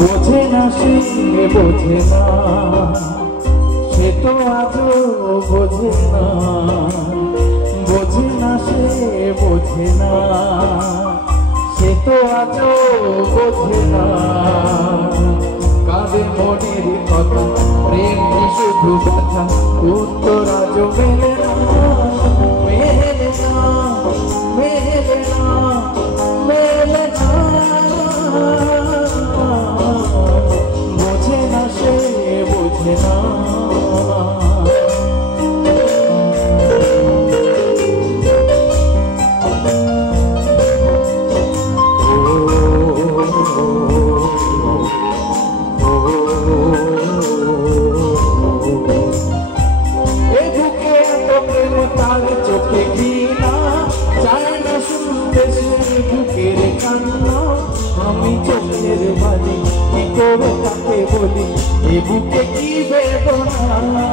বোঝে না সে বোঝে না, সে তো আজও বোঝে না। বোঝে না সে বোঝে না, সে তো আজও বোঝে না। কাঁদে মনের কথা, প্রেম শুধু ব্যথা, উত্তর আজও মেলে না, মেলে না, মেলে না, মেলে না। বোঝে না সে বোঝে না। তার চোখে ঘৃণা, চায় না শুনতে সে বুকের কান্না। আমি চোখের বালি কি করে তাকে বলি, এ বুকে কি বেদনা।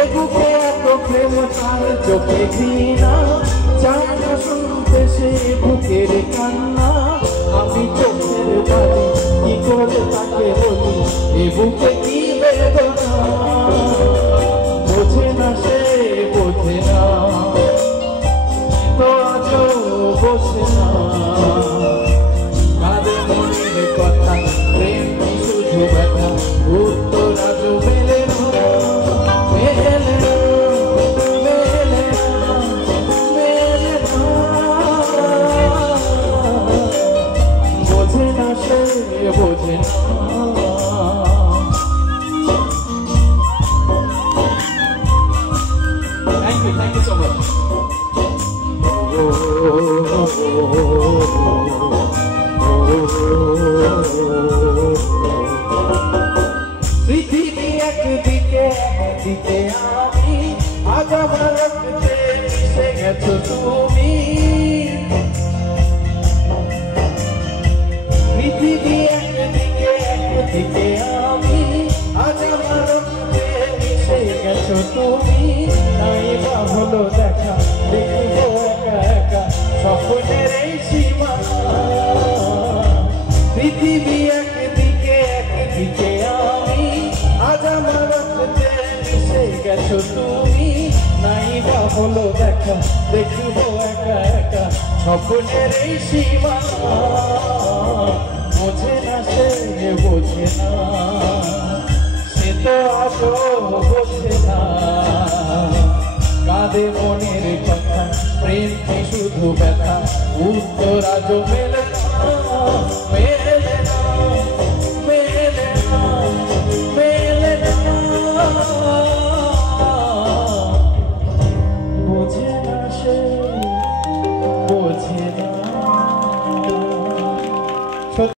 এ বুকে এত প্রেম, তার চোখে ঘৃণা, চায় না শুনতে সে বুকের কান্না। আমি চোখের বালি কি করে তাকে বলি, এ বুকে কি বেদনা। বোঝে না সে বোঝে না, তো আজও বোঝে না। কাঁদে মনের কথা, প্রেম শুধু ব্যথা, উত্তর আজও মেলে না, মেলে না, মেলে না, মেলে না। বোঝে না সে বোঝে না। Thank you so much. পৃথিবী একদিকে একদিকে আমি, আজ আমার রক্তে মিশে গেছো তুমি। পৃথিবী একদিকে একদিকে আমি, আজ আমার রক্তে মিশে গেছো তুমি। নাই বা হলো দেখা, দেখবো একা একা স্বপ্নের এই সীমানা। পৃথিবী একদিকে একদিকে আমি, আজ আমার রক্তে মিশে গেছো তুমি। নাই বা হলো দেখা, দেখবো একা একা স্বপ্নের এই সীমানা। বোঝে না সে বোঝে না, সে তো আজও বোঝে না। কাঁদে মনের কথা, প্রেম শুধু ব্যথা, উত্তর আজও মেলে না।